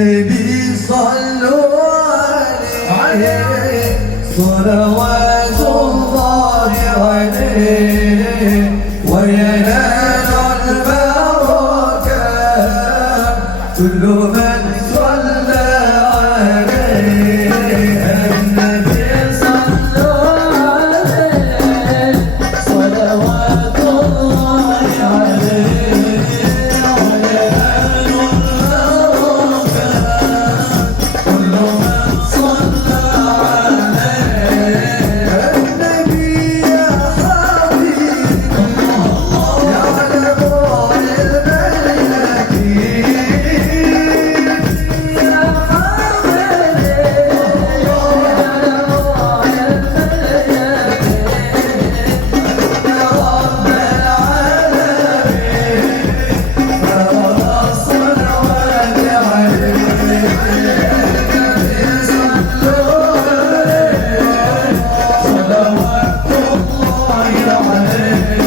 النبي صلوا عليه صلوات الله عليه وينال البركة كل من صلى عليه. النبي صلوا عليه صلوات الله عليه وينال البركة كل من صلى عليه. النبي يا حبيب الله يعلم صلوات الله عليه